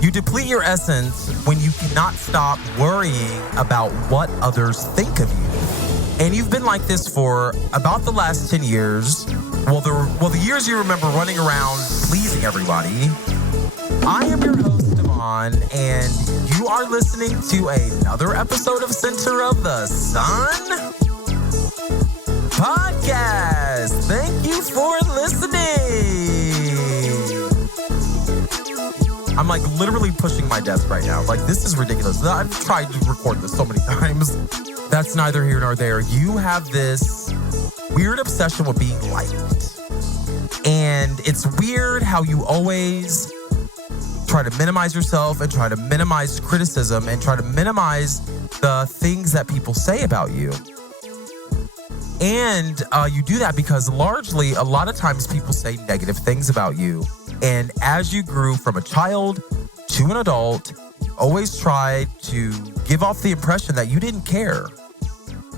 You deplete your essence when you cannot stop worrying about what others think of you. And you've been like this for about the last 10 years. Well, the years you remember running around pleasing everybody. I am your host, Devon, and you are listening to another episode of Center of the Sun podcast. Thank you for listening. I'm like literally pushing my desk right now. Like, this is ridiculous. I've tried to record this so many times. That's neither here nor there. You have this weird obsession with being liked. And it's weird how you always try to minimize yourself and try to minimize criticism and try to minimize the things that people say about you. And you do that because largely, a lot of times people say negative things about you. And as you grew from a child to an adult, you always tried to give off the impression that you didn't care,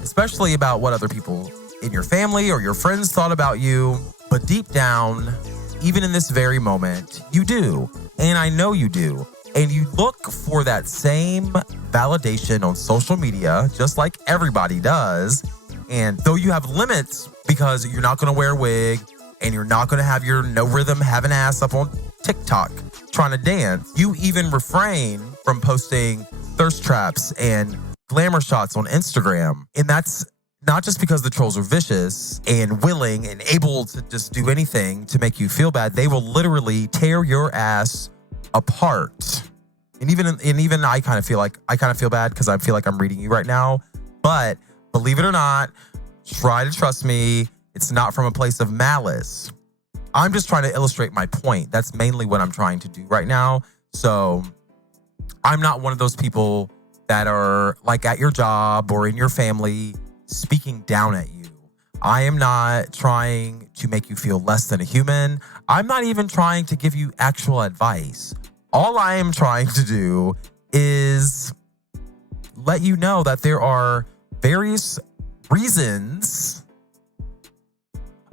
especially about what other people in your family or your friends thought about you. But deep down, even in this very moment, you do. And I know you do. And you look for that same validation on social media, just like everybody does. And though you have limits because you're not going to wear a wig and you're not going to have your no rhythm having ass up on TikTok trying to dance, you even refrain from posting thirst traps and glamour shots on Instagram. And that's not just because the trolls are vicious and willing and able to just do anything to make you feel bad. They will literally tear your ass apart. And even I kind of feel bad because I feel like I'm reading you right now. But believe it or not, try to trust me. It's not from a place of malice. I'm just trying to illustrate my point. That's mainly what I'm trying to do right now. So I'm not one of those people that are like at your job or in your family speaking down at you. I am not trying to make you feel less than a human. I'm not even trying to give you actual advice. All I am trying to do is let you know that there are various reasons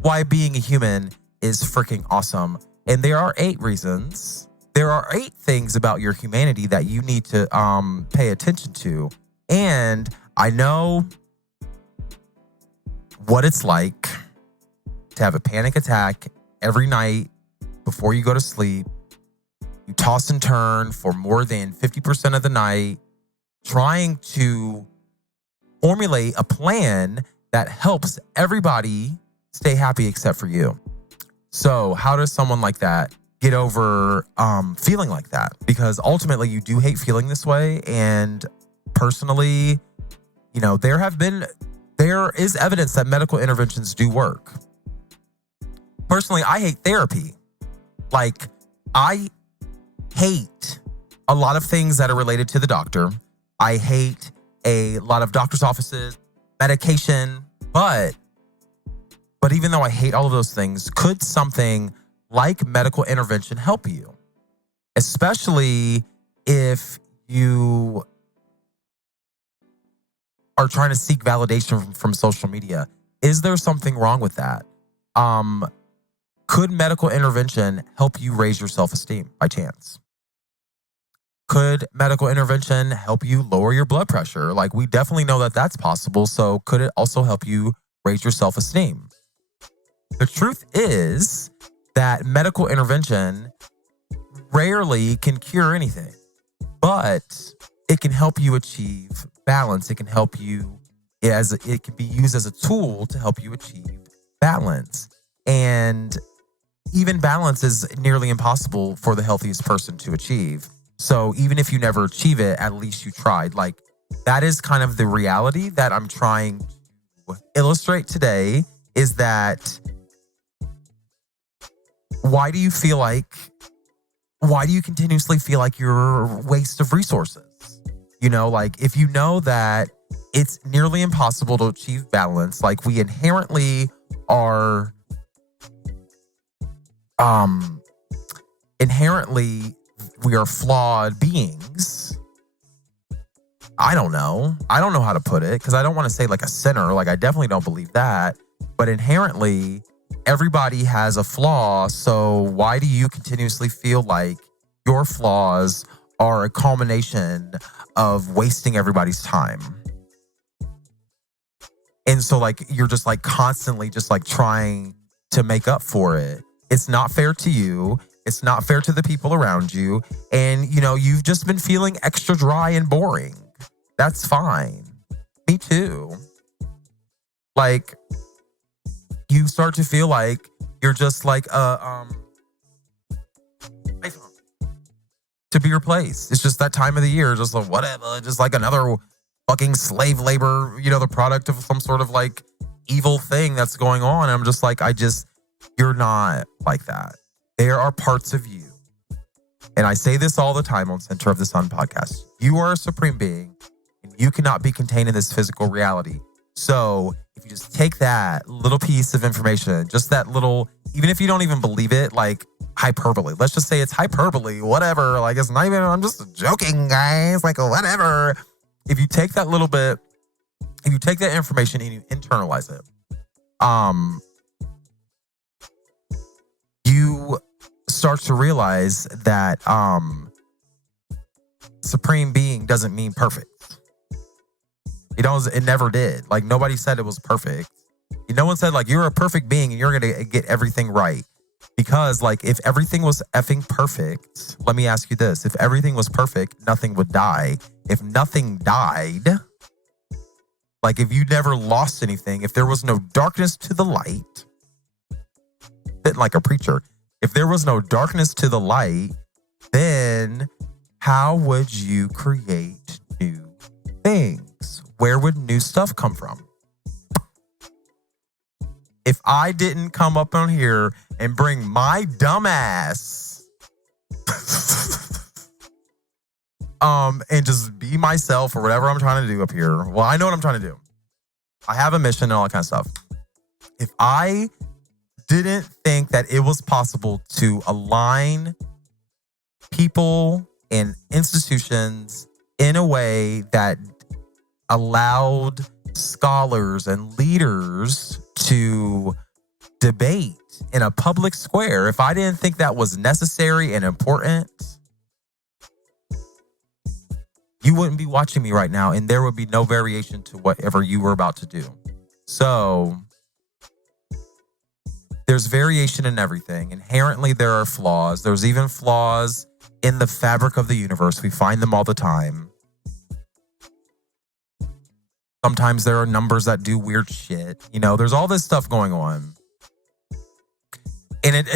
why being a human is freaking awesome. And there are 8 reasons. There are 8 things about your humanity that you need to pay attention to. And I know what it's like to have a panic attack every night before you go to sleep. You toss and turn for more than 50% of the night, trying to formulate a plan that helps everybody stay happy except for you. So how does someone like that get over feeling like that? Because ultimately you do hate feeling this way. And personally, you know, there is evidence that medical interventions do work. Personally, I hate therapy. Like, I hate a lot of things that are related to the doctor. I hate a lot of doctor's offices, medication, but even though I hate all of those things, could something like medical intervention help you? Especially if you are trying to seek validation from social media. Is there something wrong with that? Could medical intervention help you raise your self-esteem by chance? Could medical intervention help you lower your blood pressure? Like, we definitely know that that's possible. So could it also help you raise your self-esteem? The truth is that medical intervention rarely can cure anything, but it can help you achieve balance. It can help you it can be used as a tool to help you achieve balance. And even balance is nearly impossible for the healthiest person to achieve. So even if you never achieve it, at least you tried. Like, that is kind of the reality that I'm trying to illustrate today, is that why do you continuously feel like you're a waste of resources? You know, like, if you know that it's nearly impossible to achieve balance, like, we inherently are flawed beings. I don't know how to put it, because I don't want to say like a sinner. Like, I definitely don't believe that. But inherently, everybody has a flaw. So why do you continuously feel like your flaws are a culmination of wasting everybody's time. And so like, you're just like constantly just like trying to make up for it. It's not fair to you. It's not fair to the people around you. And, you know, you've just been feeling extra dry and boring. That's fine. Me too. Like, you start to feel like you're just like to be replaced. It's just that time of the year, just like whatever, just like another fucking slave labor, you know, the product of some sort of like evil thing that's going on. And I'm just like, you're not like that. There are parts of you. And I say this all the time on Center of the Sun podcast. You are a supreme being and you cannot be contained in this physical reality. So if you just take that little piece of information, just that little, even if you don't even believe it, like hyperbole, let's just say it's hyperbole, whatever. Like it's not even, I'm just joking, guys. Like whatever. If you take that little bit, if you take that information and you internalize it, you start to realize that supreme being doesn't mean perfect. It never did. Like nobody said it was perfect. No one said like you're a perfect being and you're gonna get everything right. Because like if everything was effing perfect, let me ask you this: if everything was perfect, nothing would die. If nothing died, like if you never lost anything, if there was no darkness to the light, like a preacher, if there was no darkness to the light, then how would you create new things? Where would new stuff come from? If I didn't come up on here and bring my dumb ass and just be myself or whatever I'm trying to do up here. Well, I know what I'm trying to do. I have a mission and all that kind of stuff. If I didn't think that it was possible to align people and institutions in a way that allowed scholars and leaders to debate in a public square, if I didn't think that was necessary and important, you wouldn't be watching me right now and there would be no variation to whatever you were about to do. So there's variation in everything. Inherently, there are flaws. There's even flaws in the fabric of the universe. We find them all the time. Sometimes there are numbers that do weird shit. You know, there's all this stuff going on. And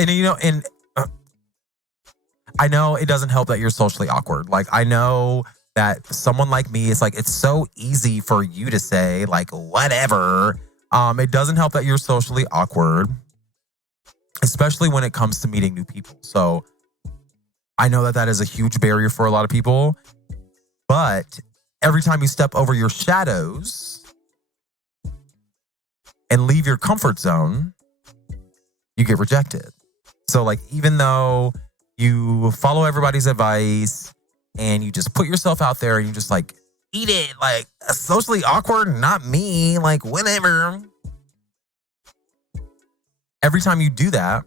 I know it doesn't help that you're socially awkward. Like, I know that someone like me is like, it's so easy for you to say, like, whatever. It doesn't help that you're socially awkward, especially when it comes to meeting new people. So I know that that is a huge barrier for a lot of people. But every time you step over your shadows and leave your comfort zone, you get rejected. So like, even though you follow everybody's advice and you just put yourself out there and you just like, eat it, like socially awkward, not me, like whatever. Every time you do that,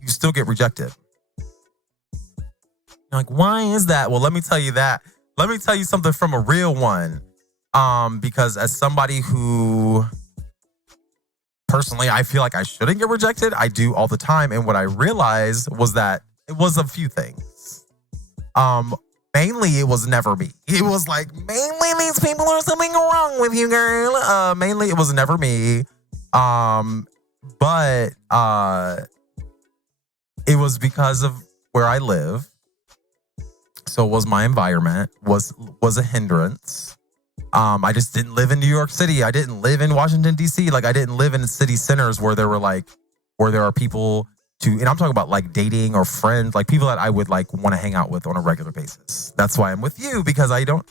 you still get rejected. You're like, why is that? Well, let me tell you that. Let me tell you something from a real one. Because as somebody who personally, I feel like I shouldn't get rejected, I do all the time. And what I realized was that it was a few things. Mainly, it was never me. It was like, mainly these people are something wrong with you, girl. Mainly, it was never me. But it was because of where I live. So it was my environment, was a hindrance. I just didn't live in New York City. I didn't live in Washington, D.C. Like, I didn't live in city centers where there are people and I'm talking about like dating or friends, like people that I would like want to hang out with on a regular basis. That's why I'm with you, because the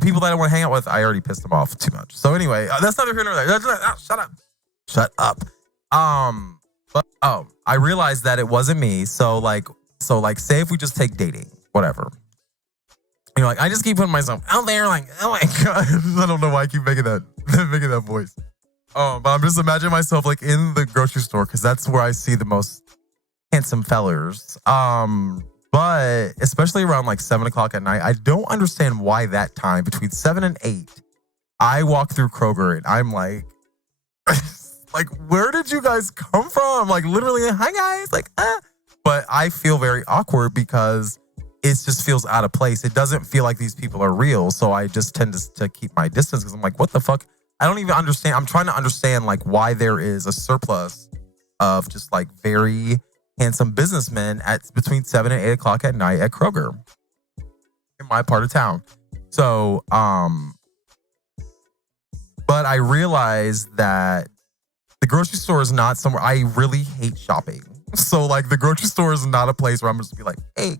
people that I want to hang out with, I already pissed them off too much. So anyway, that's neither here nor there. Shut up. I realized that it wasn't me. So like, say if we just take dating, whatever. You know, like, I just keep putting myself out there, like, oh my God. I don't know why I keep making that voice. But I'm just imagining myself like in the grocery store, because that's where I see the most handsome fellers. But But especially around like 7 o'clock at night, I don't understand why that time between 7 and 8, I walk through Kroger and I'm like, like, where did you guys come from? Like literally, hi guys, like, But I feel very awkward because it just feels out of place. It doesn't feel like these people are real. So I just tend to keep my distance because I'm like, what the fuck? I don't even understand. I'm trying to understand like why there is a surplus of just like very handsome businessmen at between 7 and 8 o'clock at night at Kroger in my part of town. So, but I realized that the grocery store is not somewhere I really hate shopping. So like the grocery store is not a place where I'm just be like, hey,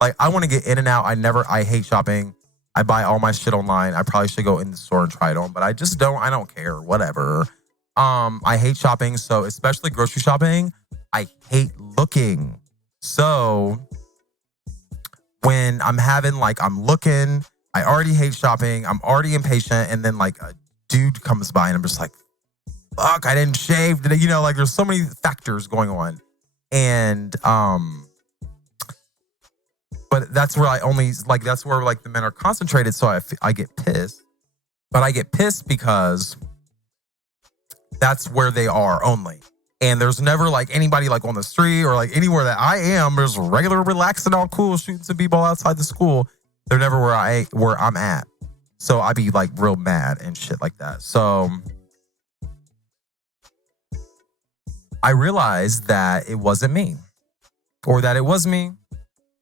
like I want to get in and out. I hate shopping. I buy all my shit online. I probably should go in the store and try it on, but I don't care. Whatever. I hate shopping. So especially grocery shopping, I hate looking. So when I'm looking, I already hate shopping. I'm already impatient. And then like a dude comes by and I'm just like, fuck, I didn't shave today. Like there's so many factors going on. And, but that's where that's where like the men are concentrated. So I get pissed, but I get pissed because that's where they are only. And there's never like anybody like on the street or like anywhere that I am. There's regular relaxing, all cool, shooting some b-ball outside the school. They're never where I'm at. So I be like real mad and shit like that. So I realized that it wasn't me, or that it was me,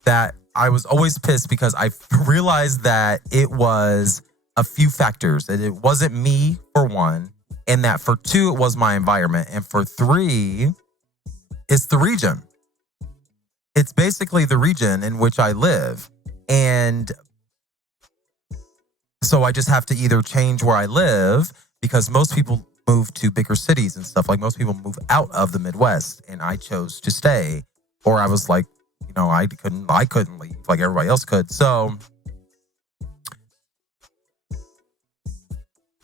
that I was always pissed because I realized that it was a few factors. That it wasn't me, for one, and that for two, it was my environment. And for three, it's the region. It's basically the region in which I live. And so I just have to either change where I live, because most people move to bigger cities and stuff. Like most people move out of the Midwest, and I chose to stay. Or I was like, I couldn't leave like everybody else could. So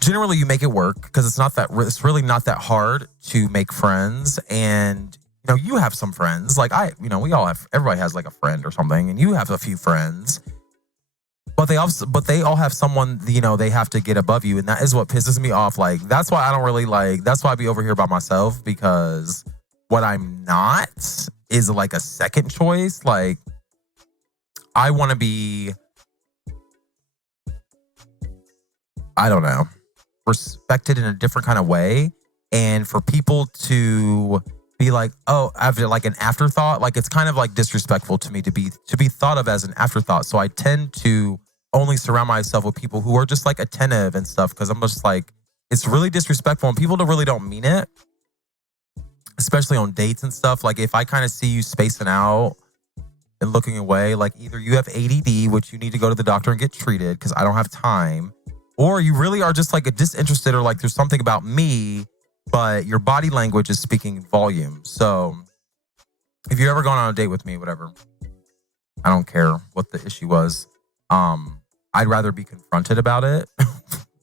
generally you make it work because it's really not that hard to make friends. And you have some friends, like everybody has like a friend or something, and you have a few friends. But they all have someone, they have to get above you. And that is what pisses me off. Like, that's why that's why I be over here by myself, because what I'm not is like a second choice. Like, I want to be, I don't know, respected in a different kind of way. And for people to be like, oh, after like an afterthought, like it's kind of like disrespectful to me to be thought of as an afterthought. So I tend to only surround myself with people who are just like attentive and stuff, because I'm just like, it's really disrespectful and people really don't mean it, especially on dates and stuff. Like if I kind of see you spacing out and looking away, like either you have ADD, which you need to go to the doctor and get treated because I don't have time, or you really are just like disinterested, or like there's something about me, but your body language is speaking volume. So if you've ever gone on a date with me, whatever, I don't care what the issue was. I'd rather be confronted about it,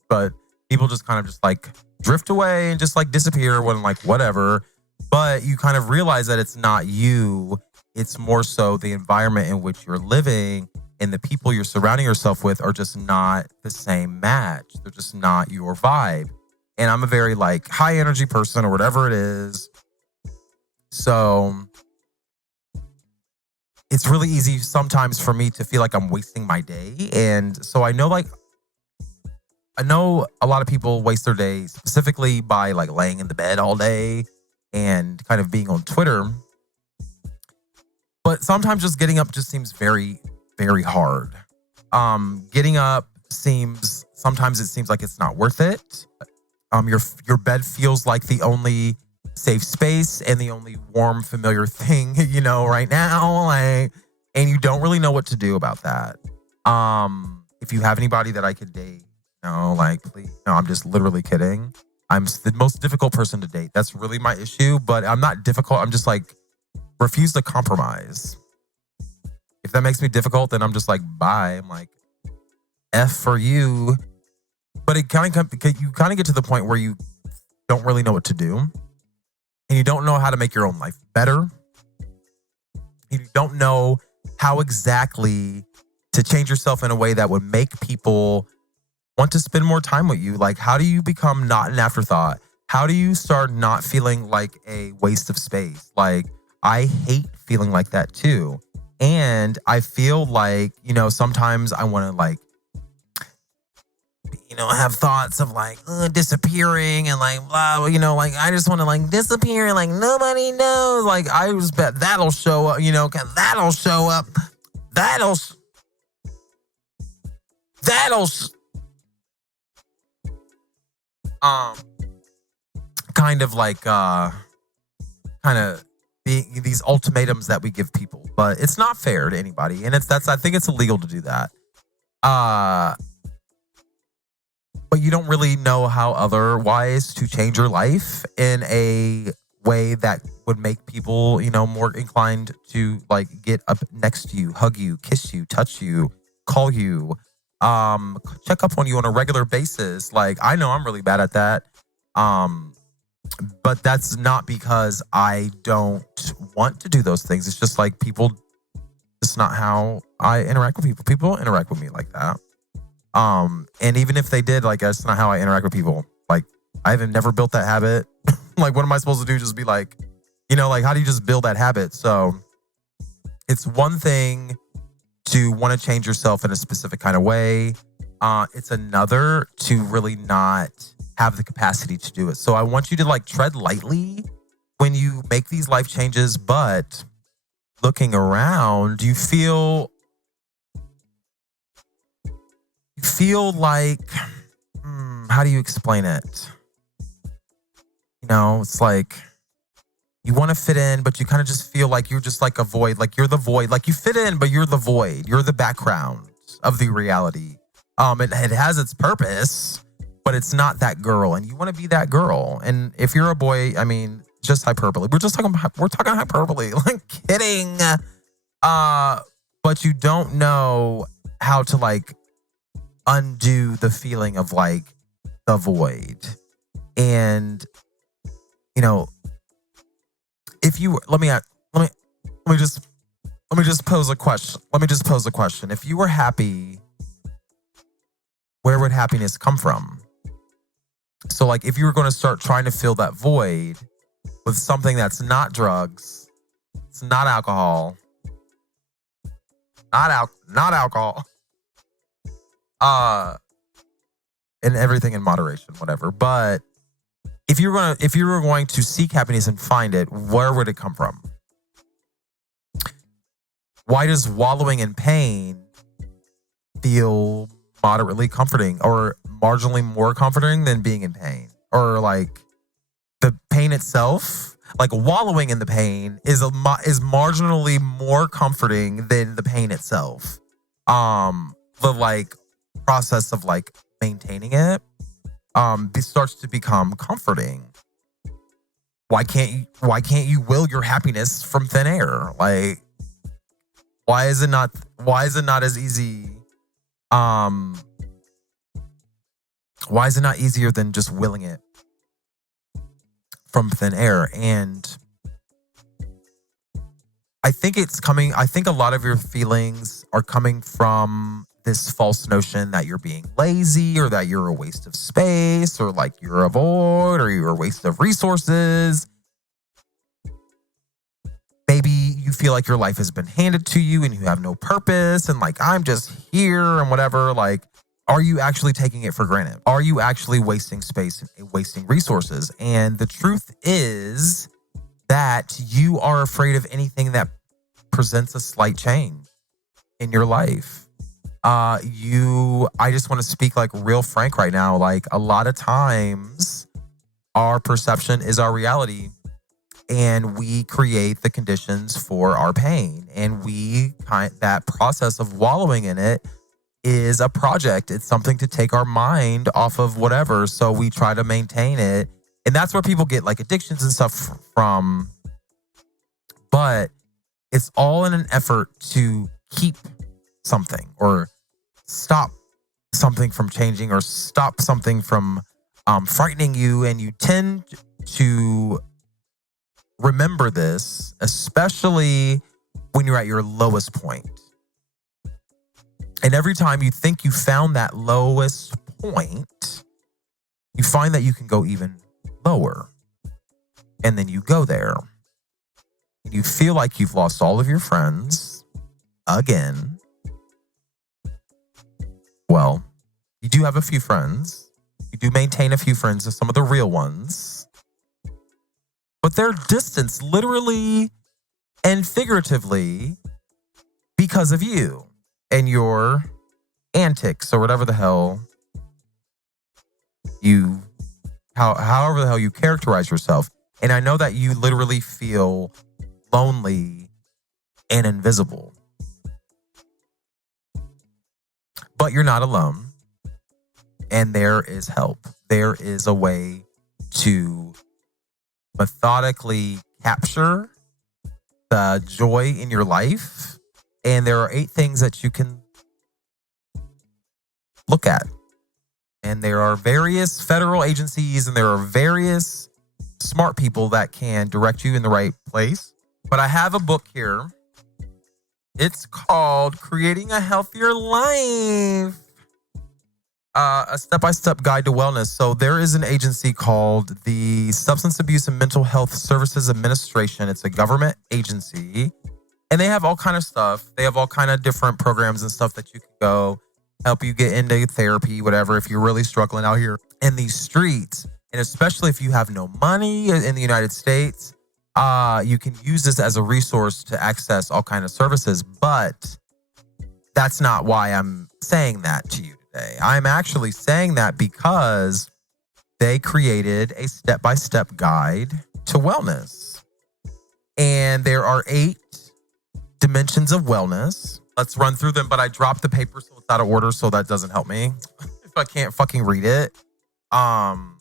but people just kind of just like drift away and just like disappear when like whatever. But you kind of realize that it's not you. It's more so the environment in which you're living, and the people you're surrounding yourself with are just not the same match. They're just not your vibe. And I'm a very like high energy person or whatever it is. So it's really easy sometimes for me to feel like I'm wasting my day. And so I know a lot of people waste their day specifically by like laying in the bed all day and kind of being on Twitter. But sometimes just getting up just seems very, very hard. Getting up sometimes it seems like it's not worth it. Your bed feels like the only safe space and the only warm, familiar thing, right now. Like, and you don't really know what to do about that. If you have anybody that I could date, please. No, I'm just literally kidding. I'm the most difficult person to date. That's really my issue, but I'm not difficult. I'm just like, refuse to compromise. If that makes me difficult, then I'm just like, bye. I'm like, F for you. But you kind of get to the point where you don't really know what to do. And you don't know how to make your own life better. You don't know how exactly to change yourself in a way that would make people want to spend more time with you. Like, how do you become not an afterthought? How do you start not feeling like a waste of space? Like, I hate feeling like that too. And I feel like, sometimes I want to like, have thoughts of like disappearing and like blah, like I just want to like disappear and like nobody knows. Like I just bet that'll show up, 'cause that'll show up. That'll kind of like kind of being these ultimatums that we give people, but it's not fair to anybody, and I think it's illegal to do that. But you don't really know how otherwise to change your life in a way that would make people, more inclined to like get up next to you, hug you, kiss you, touch you, call you, check up on you on a regular basis. Like I know I'm really bad at that. But that's not because I don't want to do those things. It's just like it's not how I interact with people. People interact with me like that. And even if they did, like, that's not how I interact with people. Like, I haven't never built that habit. Like, what am I supposed to do? Just be like, like, how do you just build that habit? So it's one thing to want to change yourself in a specific kind of way. It's another to really not have the capacity to do it. So I want you to like tread lightly when you make these life changes, but looking around, you feel like, how do you explain it? It's like you want to fit in, but you kind of just feel like you're just like a void. Like you're the void. Like you fit in, but you're the void. You're the background of the reality. It has its purpose, but it's not that girl, and you want to be that girl. And if you're a boy, I mean, just hyperbole. We're talking hyperbole. Like kidding. But you don't know how to like undo the feeling of like the void. And if you let me just pose a question. If you were happy, where would happiness come from? So like if you were going to start trying to fill that void with something that's not drugs, it's not alcohol, not alcohol, and everything in moderation, whatever. But if you were going to seek happiness and find it, where would it come from? Why does wallowing in pain feel moderately comforting or marginally more comforting than being in pain? Or like the pain itself, like wallowing in the pain is marginally more comforting than the pain itself. The like process of like maintaining it starts to become comforting. Why can't you will your happiness from thin air? Like why is it not as easy? Why is it not easier than just willing it from thin air? And I think a lot of your feelings are coming from this false notion that you're being lazy or that you're a waste of space or like you're a void or you're a waste of resources. Maybe you feel like your life has been handed to you and you have no purpose and like, I'm just here and whatever. Like, are you actually taking it for granted? Are you actually wasting space and wasting resources? And the truth is that you are afraid of anything that presents a slight change in your life. I just want to speak like real frank right now. Like a lot of times our perception is our reality. And we create the conditions for our pain. And that process of wallowing in it is a project. It's something to take our mind off of whatever. So we try to maintain it. And that's where people get like addictions and stuff from. But it's all in an effort to keep something or stop something from changing or stop something from frightening you. And you tend to remember this, especially when you're at your lowest point. And every time you think you found that lowest point, you find that you can go even lower. And then you go there. And you feel like you've lost all of your friends again. Well, you do have a few friends. You do maintain a few friends, some of the real ones. But they're distanced literally and figuratively because of you and your antics or whatever the hell however the hell you characterize yourself. And I know that you literally feel lonely and invisible. But you're not alone. And there is help. There is a way to methodically capture the joy in your life. And there are 8 things that you can look at. And there are various federal agencies and there are various smart people that can direct you in the right place. But I have a book here. It's called Creating a Healthier Life. A step-by-step guide to wellness. So there is an agency called the Substance Abuse and Mental Health Services Administration. It's a government agency. And they have all kind of stuff. They have all kind of different programs and stuff that you can go help you get into therapy, whatever, if you're really struggling out here in these streets. And especially if you have no money in the United States, you can use this as a resource to access all kind of services. But that's not why I'm saying that to you today. I'm actually saying that because they created a step-by-step guide to wellness. And there are 8 dimensions of wellness. Let's run through them, but I dropped the paper so it's out of order, so that doesn't help me if I can't fucking read it. I'm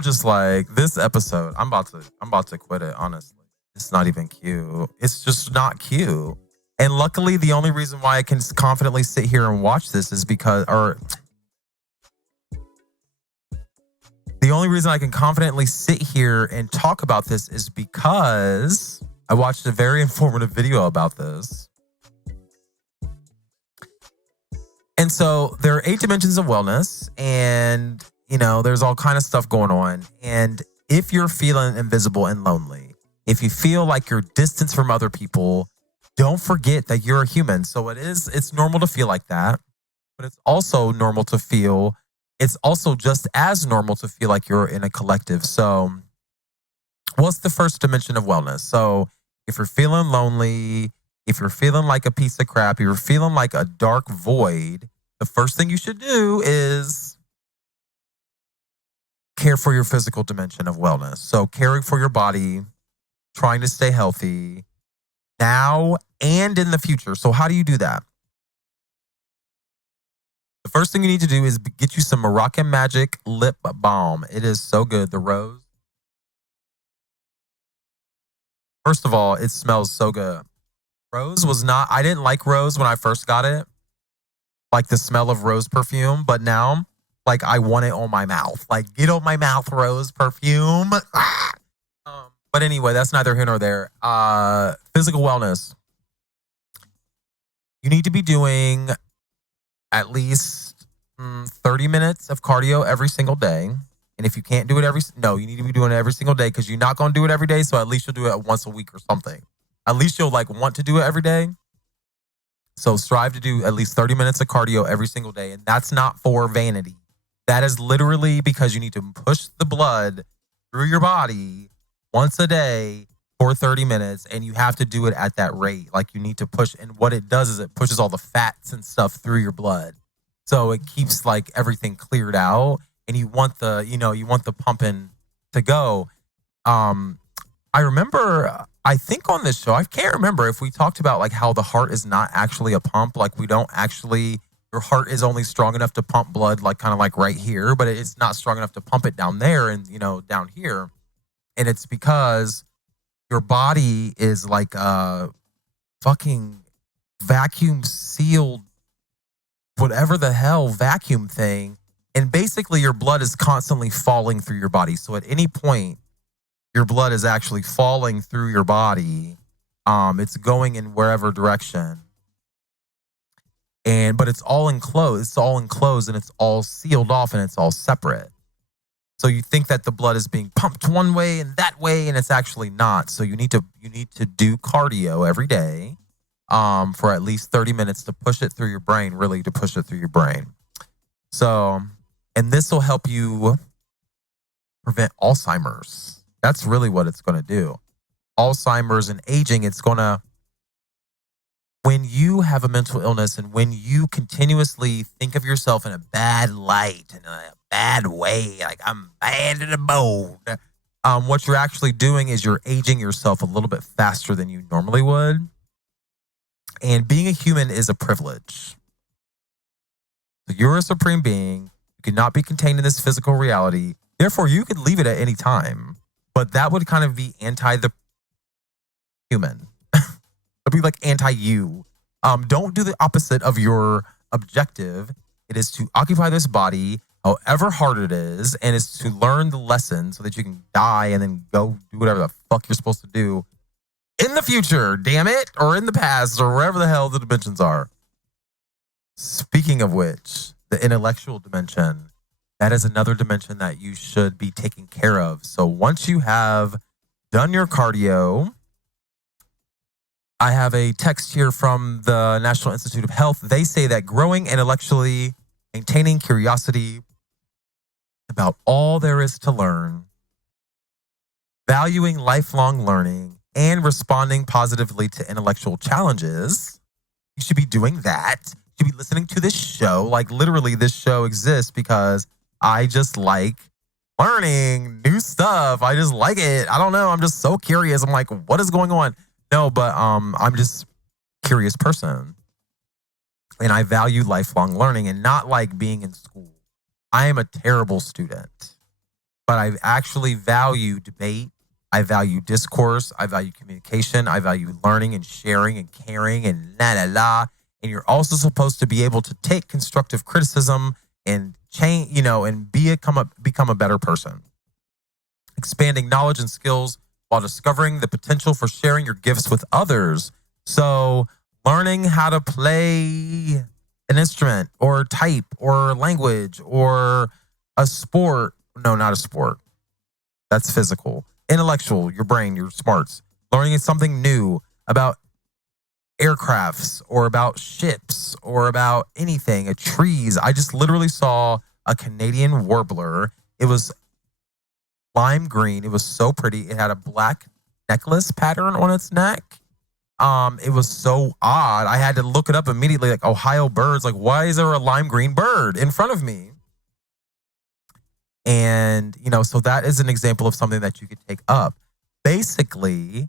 just like, this episode, I'm about to quit it, honestly. It's not even cute. It's just not cute. And luckily, the only reason why I can confidently sit here and watch this is because, the only reason I can confidently sit here and talk about this is because I watched a very informative video about this. And so there are 8 dimensions of wellness and, there's all kind of stuff going on. And if you're feeling invisible and lonely, if you feel like you're distanced from other people, don't forget that you're a human. So it's normal to feel like that, but it's also just as normal to feel like you're in a collective. So what's the first dimension of wellness? So if you're feeling lonely, if you're feeling like a piece of crap, if you're feeling like a dark void, the first thing you should do is care for your physical dimension of wellness. So caring for your body, trying to stay healthy now and in the future. So how do you do that? The first thing you need to do is get you some Moroccan Magic lip balm. It is so good. The rose. First of all, it smells so good. I didn't like rose when I first got it. Like the smell of rose perfume. But now, like, I want it on my mouth. Like, get on my mouth, rose perfume. But anyway, that's neither here nor there. Physical wellness. You need to be doing at least 30 minutes of cardio every single day. And if you can't do it you need to be doing it every single day because you're not going to do it every day. So at least you'll do it once a week or something. At least you'll want to do it every day. So strive to do at least 30 minutes of cardio every single day. And that's not for vanity. That is literally because you need to push the blood through your body once a day for 30 minutes. And you have to do it at that rate. Like you need to push. And what it does is it pushes all the fats and stuff through your blood. So it keeps like everything cleared out. And you want the pumping to go. I remember, I think on this show, I can't remember if we talked about like how the heart is not actually a pump. Like your heart is only strong enough to pump blood, like kind of like right here, but it's not strong enough to pump it down there and, down here. And it's because your body is like a fucking vacuum sealed, whatever the hell vacuum thing. And basically your blood is constantly falling through your body. So at any point, your blood is actually falling through your body. It's going in wherever direction. But it's all enclosed. It's all enclosed and it's all sealed off and it's all separate. So you think that the blood is being pumped one way and that way, and it's actually not. So you need to do cardio every day for at least 30 minutes to push it through your brain, really to push it through your brain. So, and this will help you prevent Alzheimer's. That's really what it's going to do. Alzheimer's and aging, it's going to, when you have a mental illness and when you continuously think of yourself in a bad light, in a bad way, like I'm bad to the bone, what you're actually doing is you're aging yourself a little bit faster than you normally would. And being a human is a privilege. So you're a supreme being. You cannot be contained in this physical reality. Therefore, you could leave it at any time. But that would kind of be anti the human. It'd be like anti-you. Don't do the opposite of your objective. It is to occupy this body, however hard it is, and it's to learn the lesson so that you can die and then go do whatever the fuck you're supposed to do in the future, damn it, or in the past, or wherever the hell the dimensions are. Speaking of which, the intellectual dimension, that is another dimension that you should be taking care of. So once you have done your cardio, I have a text here from the National Institute of Health. They say that growing intellectually, maintaining curiosity about all there is to learn, valuing lifelong learning, and responding positively to intellectual challenges, you should be doing that. You should be listening to this show. Like literally this show exists because I just like learning new stuff. I just like it. I don't know. I'm just so curious. I'm like, what is going on? No, but I'm just a curious person. And I value lifelong learning and not like being in school. I am a terrible student, but I actually value debate. I value discourse. I value communication. I value learning and sharing and caring and la la la. And you're also supposed to be able to take constructive criticism and change, and become a better person. Expanding knowledge and skills while discovering the potential for sharing your gifts with others. So learning how to play an instrument or type or language or a sport. No, not a sport. That's physical. Intellectual, your brain, your smarts. Learning something new about aircrafts or about ships or about anything, trees. I just literally saw a Canadian warbler. It was lime green. It was so pretty. It had a black necklace pattern on its neck. It was so odd. I had to look it up immediately, like Ohio birds. Like, why is there a lime green bird in front of me? And, so that is an example of something that you could take up. Basically,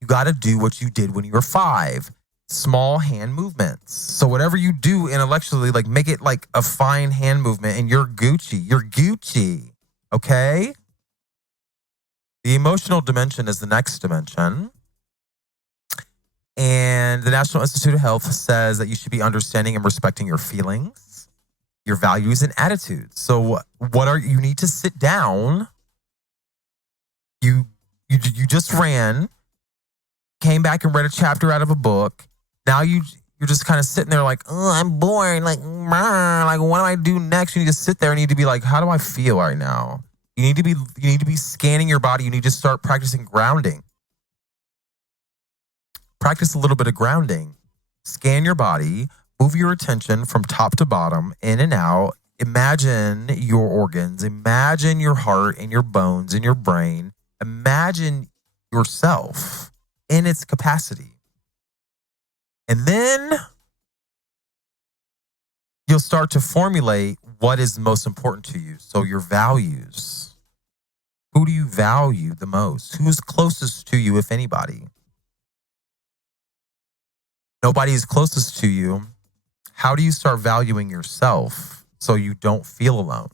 you got to do what you did when you were 5. Small hand movements. So whatever you do intellectually, like make it like a fine hand movement and you're Gucci. You're Gucci. Okay? The emotional dimension is the next dimension. And the National Institute of Health says that you should be understanding and respecting your feelings, your values, and attitudes. So you need to sit down. You just ran, came back and read a chapter out of a book. Now you're just kind of sitting there like, oh, I'm bored. Like, what do I do next? You need to sit there and you need to be like, how do I feel right now? You need to be scanning your body. You need to start practicing grounding. Practice a little bit of grounding. Scan your body, move your attention from top to bottom, in and out. Imagine your organs, imagine your heart and your bones and your brain. Imagine yourself in its capacity. And then you'll start to formulate what is most important to you. So your values. Who do you value the most? Who's closest to you, if anybody? Nobody is closest to you. How do you start valuing yourself so you don't feel alone?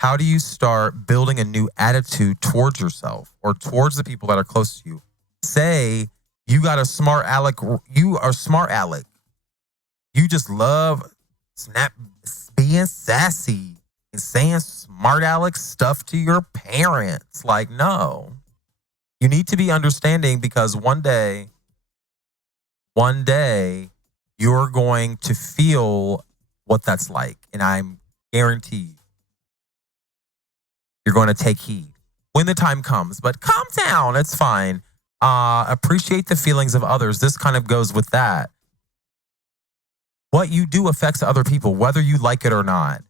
How do you start building a new attitude towards yourself or towards the people that are close to you? Say you got a smart aleck. You are smart aleck. You just love being sassy and saying smart aleck stuff to your parents. Like, no. You need to be understanding because one day, you're going to feel what that's like. And I'm guaranteed you're going to take heed when the time comes. But calm down. It's fine. Appreciate the feelings of others. This kind of goes with that. What you do affects other people, whether you like it or not.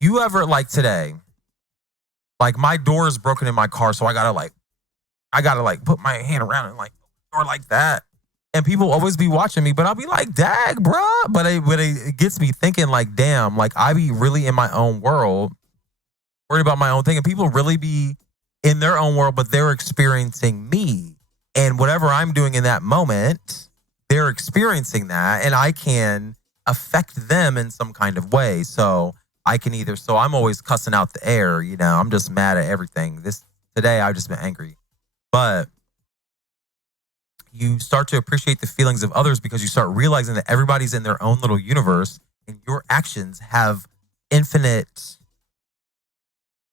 You ever, like today, like my door is broken in my car, so I gotta put my hand around it like door like that. And people always be watching me, but I'll be like, dag, bruh. But it gets me thinking like, damn, like I be really in my own world, worried about my own thing. And people really be in their own world, but they're experiencing me. And whatever I'm doing in that moment, they're experiencing that. And I can affect them in some kind of way. So I'm always cussing out the air, I'm just mad at everything. Today I've just been angry. But you start to appreciate the feelings of others because you start realizing that everybody's in their own little universe and your actions have infinite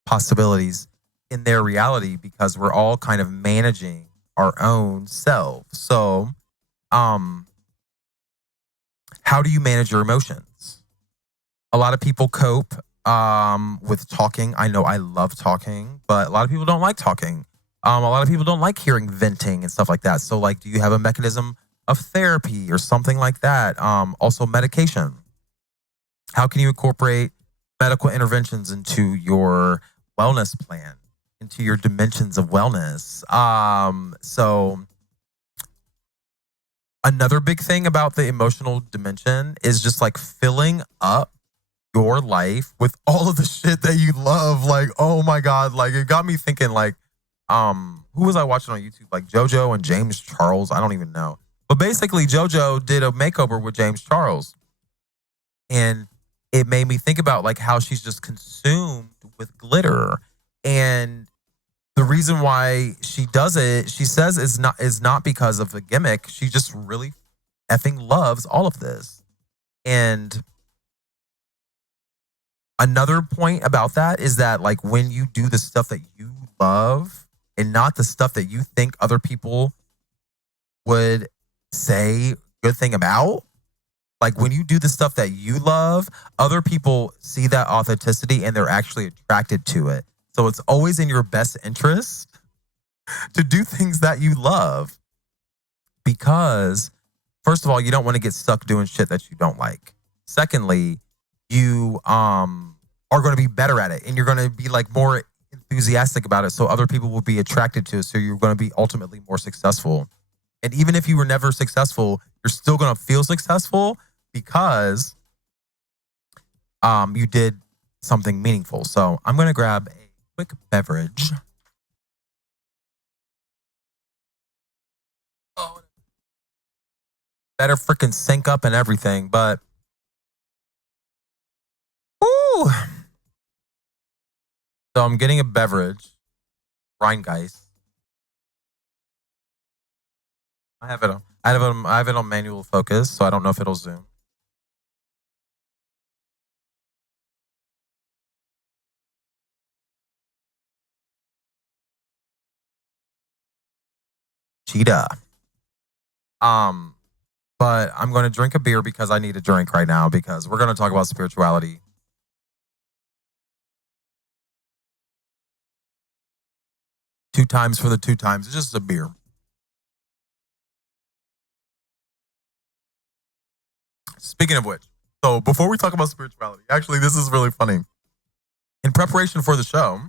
possibilities in their reality because we're all kind of managing our own selves. So, how do you manage your emotions? A lot of people cope with talking. I know I love talking, but a lot of people don't like talking. A lot of people don't like hearing venting and stuff like that. So, like, do you have a mechanism of therapy or something like that? Also, medication. How can you incorporate medical interventions into your wellness plan, into your dimensions of wellness? So, another big thing about the emotional dimension is just like filling up your life with all of the shit that you love. Like, oh my God, like it got me thinking like, who was I watching on YouTube? Like JoJo and James Charles. I don't even know. But basically JoJo did a makeover with James Charles. And it made me think about like how she's just consumed with glitter. And the reason why she does it, she says is not because of a gimmick. She just really effing loves all of this. And another point about that is that like when you do the stuff that you love and not the stuff that you think other people would say good thing about, like when you do the stuff that you love, other people see that authenticity and they're actually attracted to it. So it's always in your best interest to do things that you love because, first of all, you don't want to get stuck doing shit that you don't like. Secondly, you are going to be better at it and you're going to be like more enthusiastic about it. So other people will be attracted to it. So you're going to be ultimately more successful. And even if you were never successful, you're still going to feel successful because you did something meaningful. So I'm going to grab a quick beverage. Oh, better freaking sync up and everything, but ooh. So I'm getting a beverage, Rheingeist. I have it on manual focus, so I don't know if it'll zoom. Cheetah. But I'm going to drink a beer because I need a drink right now because we're going to talk about spirituality. Two times for the two times. It's just a beer. Speaking of which, so before we talk about spirituality, actually, this is really funny. In preparation for the show,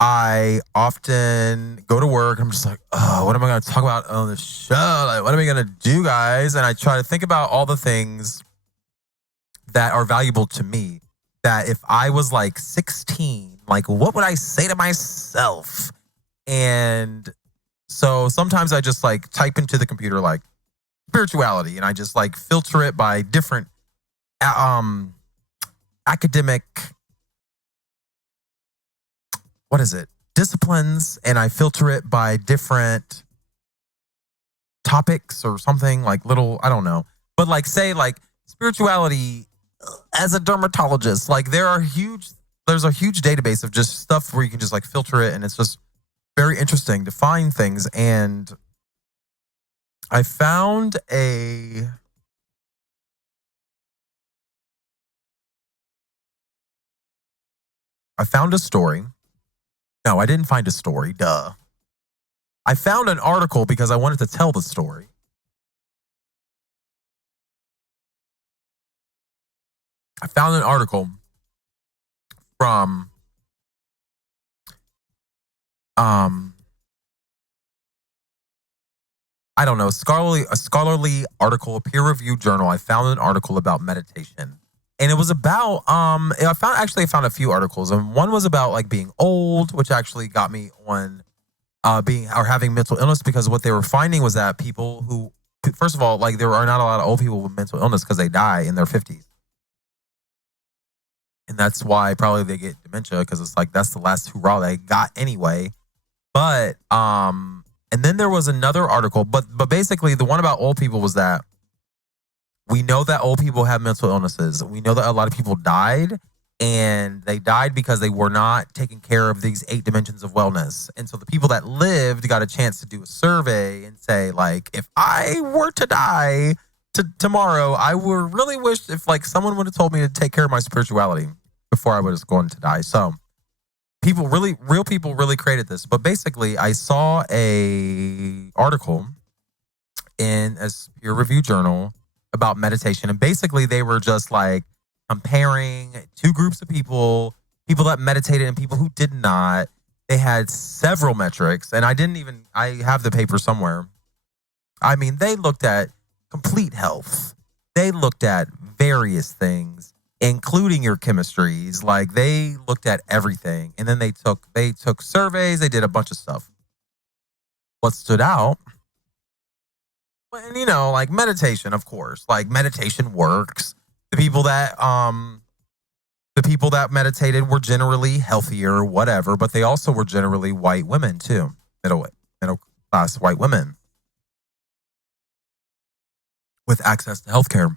I often go to work. I'm just like, oh, what am I going to talk about on the show? Like, what am I going to do, guys? And I try to think about all the things that are valuable to me. That if I was like 16, like, what would I say to myself? And so sometimes I just like type into the computer like spirituality, and I just like filter it by different academic, disciplines, and I filter it by different topics or something like little, I don't know. But like say like spirituality as a dermatologist, like there are huge there's a huge database of just stuff where you can just like filter it, and it's just very interesting to find things. And I found a story. No, I didn't find a story. Duh. I found an article because I wanted to tell the story. I found an article from I don't know, a scholarly article, a peer-reviewed journal. I found an article about meditation. And it was about I found a few articles, and one was about like being old, which actually got me on being or having mental illness, because what they were finding was that people who, first of all, like there are not a lot of old people with mental illness because they die in their 50s. And that's why probably they get dementia, because it's like that's the last hurrah they got anyway. But and then there was another article, but basically the one about old people was that we know that old people have mental illnesses. We know that a lot of people died, and they died because they were not taking care of these 8 dimensions of wellness. And so the people that lived got a chance to do a survey and say, like, if I were to die tomorrow, I would really wish if like someone would have told me to take care of my spirituality before I was going to die. So real people really created this. But basically, I saw a article in a peer review journal about meditation, and basically they were just like comparing 2 groups of people that meditated and people who did not. They had several metrics, and I have the paper somewhere. I mean, they looked at complete health. They looked at various things, including your chemistries. Like they looked at everything, and then they took surveys. They did a bunch of stuff. What stood out, and like meditation, of course, like meditation works. The people that meditated were generally healthier, whatever, but they also were generally white women too, middle class white women with access to healthcare,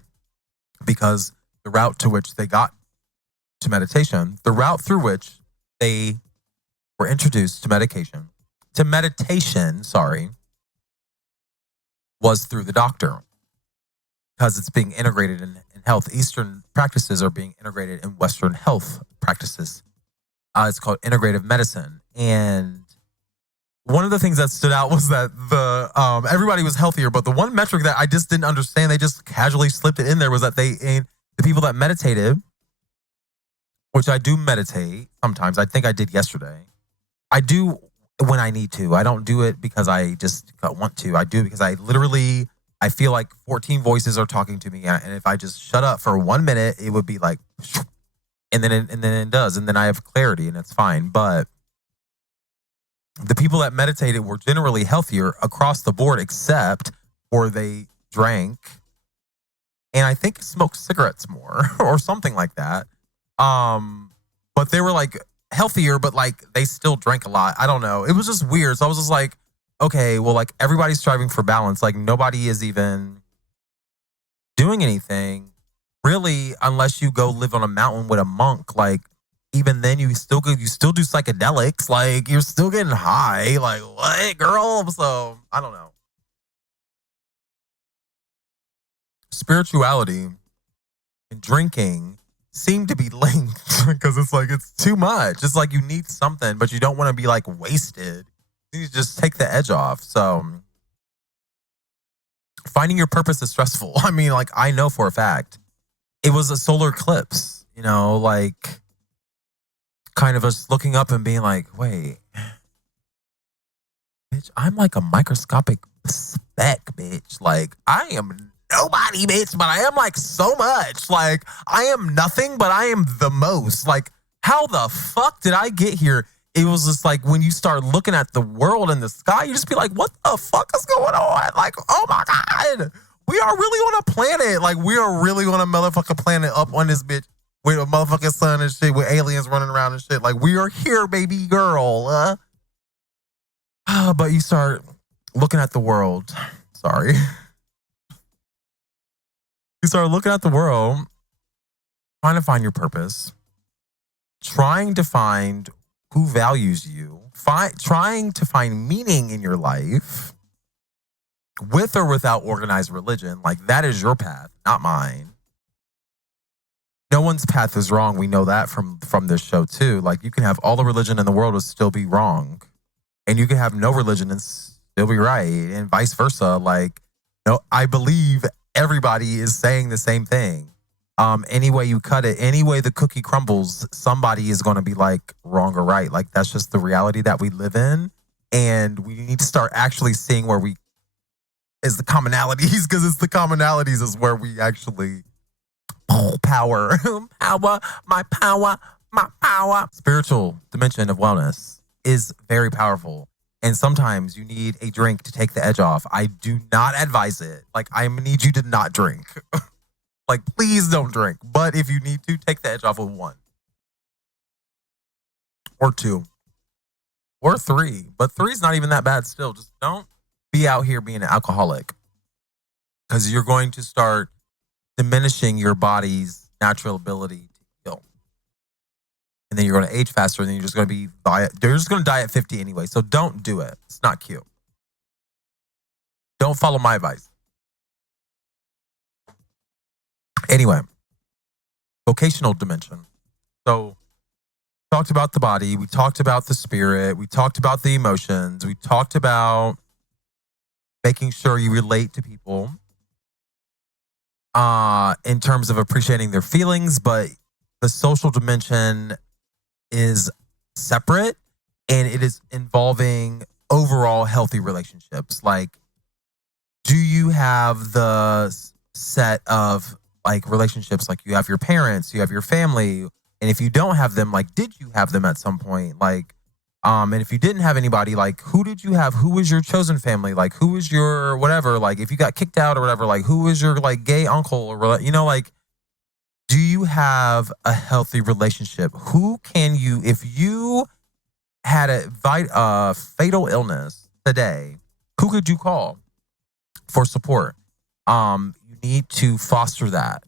because the route to which they got to meditation, the route through which they were introduced to meditation, was through the doctor, because it's being integrated in health. Eastern practices are being integrated in Western health practices. It's called integrative medicine. And one of the things that stood out was that everybody was healthier, but the one metric that I just didn't understand, they just casually slipped it in there, was that the people that meditated, which I do meditate sometimes. I think I did yesterday. I do when I need to. I don't do it because I just want to. I do it because I feel like 14 voices are talking to me, and if I just shut up for 1 minute, it would be like, and then it does, and then I have clarity, and it's fine. But the people that meditated were generally healthier across the board, except for they drank, and I think smoked cigarettes more or something like that. But they were like healthier, but like they still drank a lot. I don't know. It was just weird. So I was just like, okay, well, like everybody's striving for balance. Like nobody is even doing anything really, unless you go live on a mountain with a monk. Like even then you still do psychedelics. Like you're still getting high. Like what, girl? So I don't know. Spirituality and drinking seem to be linked because it's like it's too much. It's like you need something, but you don't want to be like wasted. You just take the edge off. So finding your purpose is stressful. I mean, like I know for a fact it was a solar eclipse, like kind of us looking up and being like, wait, bitch, I'm like a microscopic speck, bitch. Like I am nobody, bitch, but I am like so much. Like I am nothing, but I am the most. Like how the fuck did I get here? It was just like when you start looking at the world in the sky, you just be like, what the fuck is going on? Like, oh my God, we are really on a planet. Like we are really on a motherfucking planet up on this bitch with a motherfucking sun and shit, with aliens running around and shit. Like we are here, baby girl. But you start looking at the world. Sorry. You start looking at the world, trying to find your purpose. trying to find who values you, trying to find meaning in your life with or without organized religion. Like, that is your path, not mine. No one's path is wrong. We know that from this show too. Like, you can have all the religion in the world and still be wrong, and you can have no religion and still be right, and vice versa. Like, no, I believe everybody is saying the same thing. Any way you cut it, any way the cookie crumbles, somebody is going to be like wrong or right. Like, that's just the reality that we live in, and we need to start actually seeing where we is the commonalities, because it's the commonalities is where we actually power. My power. Spiritual dimension of wellness is very powerful. And sometimes you need a drink to take the edge off. I do not advise it. Like, I need you to not drink. Like, please don't drink. But if you need to, take the edge off with 1 or 2 or 3. But 3 is not even that bad still. Just don't be out here being an alcoholic, because you're going to start diminishing your body's natural ability to heal. And then you're going to age faster, and then you're just going to die at 50 anyway. So don't do it. It's not cute. Don't follow my advice. Anyway, vocational dimension. So we talked about the body. We talked about the spirit. We talked about the emotions. We talked about making sure you relate to people in terms of appreciating their feelings, but the social dimension is separate, and it is involving overall healthy relationships. Like, do you have the set of like relationships, like you have your parents, you have your family, and if you don't have them, like, did you have them at some point? Like, and if you didn't have anybody, like, who did you have? Who was your chosen family? Like, who was your whatever? Like, if you got kicked out or whatever, like, who was your like gay uncle or, you know, like, do you have a healthy relationship? Who can you, if you had a fatal illness today, who could you call for support? You need to foster that.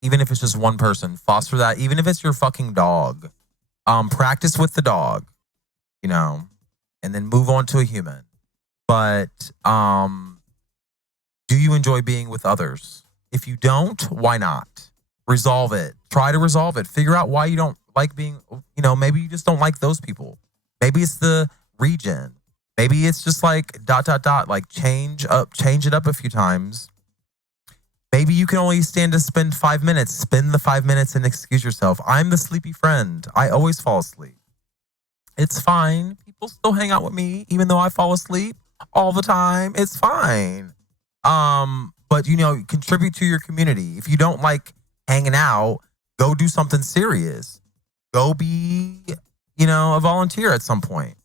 Even if it's just one person, foster that. Even if it's your fucking dog, practice with the dog, you know, and then move on to a human. But do you enjoy being with others? If you don't, why not? Resolve it. Try to resolve it. Figure out why you don't like being, you know, maybe you just don't like those people. Maybe it's the region. Maybe it's just like ... like change it up a few times. Maybe you can only stand to spend 5 minutes. Spend the 5 minutes and excuse yourself. I'm the sleepy friend. I always fall asleep. It's fine. People still hang out with me, even though I fall asleep all the time. It's fine. But, you know, contribute to your community. If you don't like hanging out, go do something serious. Go be, you know, a volunteer at some point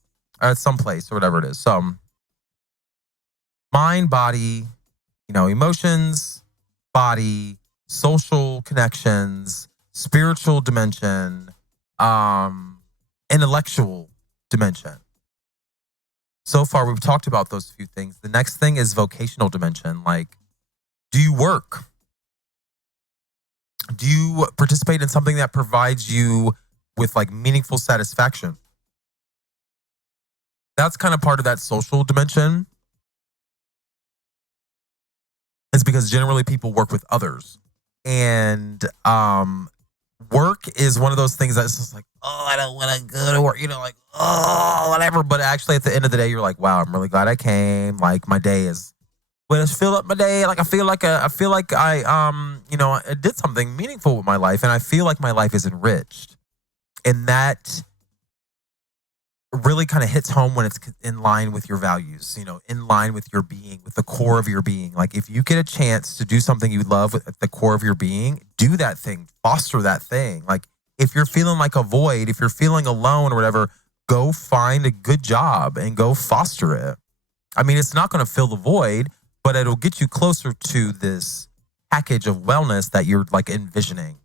or at some place or whatever it is. So mind, body, you know, emotions, body, social connections, spiritual dimension, intellectual dimension. So far, we've talked about those few things. The next thing is vocational dimension. Like, do you work? Do you participate in something that provides you with like meaningful satisfaction? That's kind of part of that social dimension. It's because generally people work with others. And work is one of those things that's just like, oh, I don't want to go to work, you know, like, oh, whatever. But actually at the end of the day, you're like, wow, I'm really glad I came. Like, my day is, when it's filled up my day, like I feel like I you know, I did something meaningful with my life, and I feel like my life is enriched. And that really kind of hits home when it's in line with your values, you know, in line with your being, with the core of your being. Like, if you get a chance to do something you love at the core of your being, do that thing, foster that thing. Like, if you're feeling like a void, if you're feeling alone or whatever, go find a good job and go foster it. I mean, it's not going to fill the void, but it'll get you closer to this package of wellness that you're like envisioning.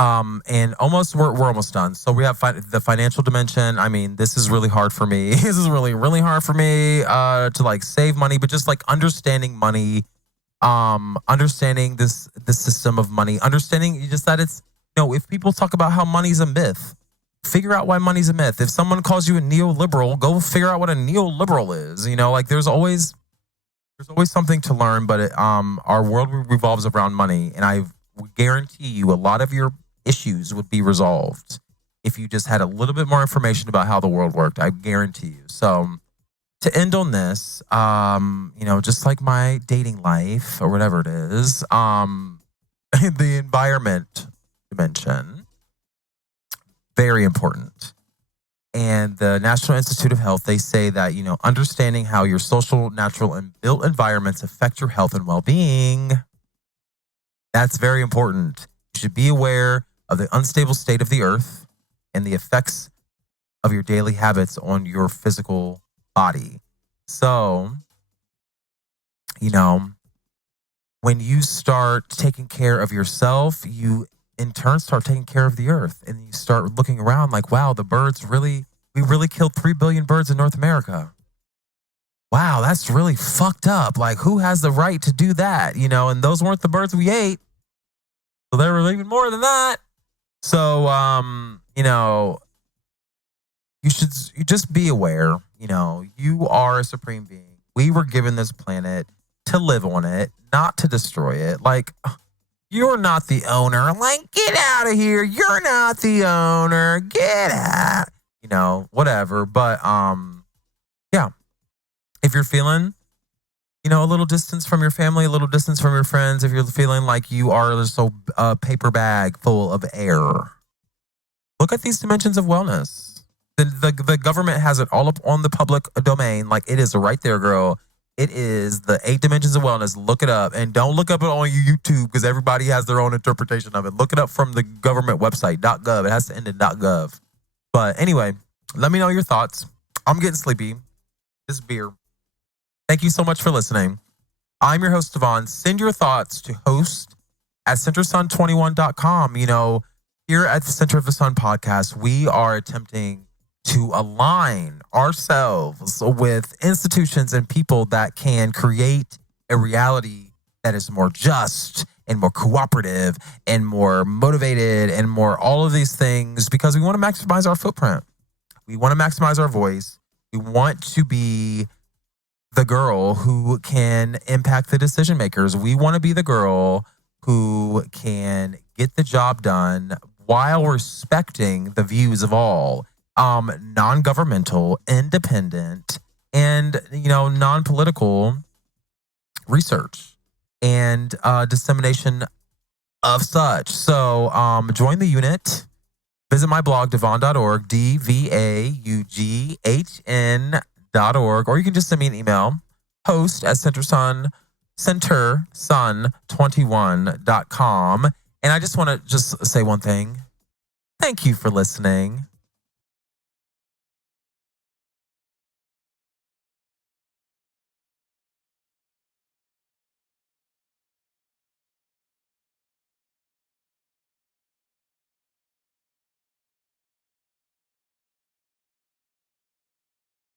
And we're almost done. So we have the financial dimension. I mean, this is really hard for me. This is really, really hard for me to like save money, but just like understanding money, understanding the system of money, understanding just that it's if people talk about how money's a myth, figure out why money's a myth. If someone calls you a neoliberal, go figure out what a neoliberal is. Like there's always something to learn, but our world revolves around money, and I guarantee you a lot of your issues would be resolved if you just had a little bit more information about how the world worked. I guarantee you. So to end on this, just like my dating life or whatever it is, the environment dimension, very important. And the National Institute of Health, they say that, understanding how your social, natural, and built environments affect your health and well-being, that's very important. You should be aware of the unstable state of the earth and the effects of your daily habits on your physical body. So, when you start taking care of yourself, you in turn start taking care of the earth, and you start looking around like, wow, we really killed 3 billion birds in North America. Wow, that's really fucked up. Like, who has the right to do that? And those weren't the birds we ate. So there were even more than that. So, you just be aware, you are a supreme being. We were given this planet to live on it, not to destroy it. Like, you're not the owner. Like, get out of here. You're not the owner. Get out. Whatever. But, yeah. If you're feeling, a little distance from your family, a little distance from your friends, if you're feeling like you are just a paper bag full of air, look at these dimensions of wellness. The government has it all up on the public domain. Like, it is right there, girl. It is the 8 dimensions of wellness. Look it up. And don't look up it on YouTube because everybody has their own interpretation of it. Look it up from the government website, .gov. It has to end in .gov. But anyway, let me know your thoughts. I'm getting sleepy. This beer. Thank you so much for listening. I'm your host, Devon. Send your thoughts to host@centersun21.com. Here at the Center of the Sun podcast, we are attempting to align ourselves with institutions and people that can create a reality that is more just and more cooperative and more motivated and more all of these things, because we want to maximize our footprint. We want to maximize our voice. We want to be the girl who can impact the decision makers. We want to be the girl who can get the job done while respecting the views of all. Non-governmental, independent, and, non-political research and dissemination of such. So join the unit. Visit my blog, devon.org, DVAUGHN.org, or you can just send me an email, host@centersun21.com. And I just want to say one thing. Thank you for listening.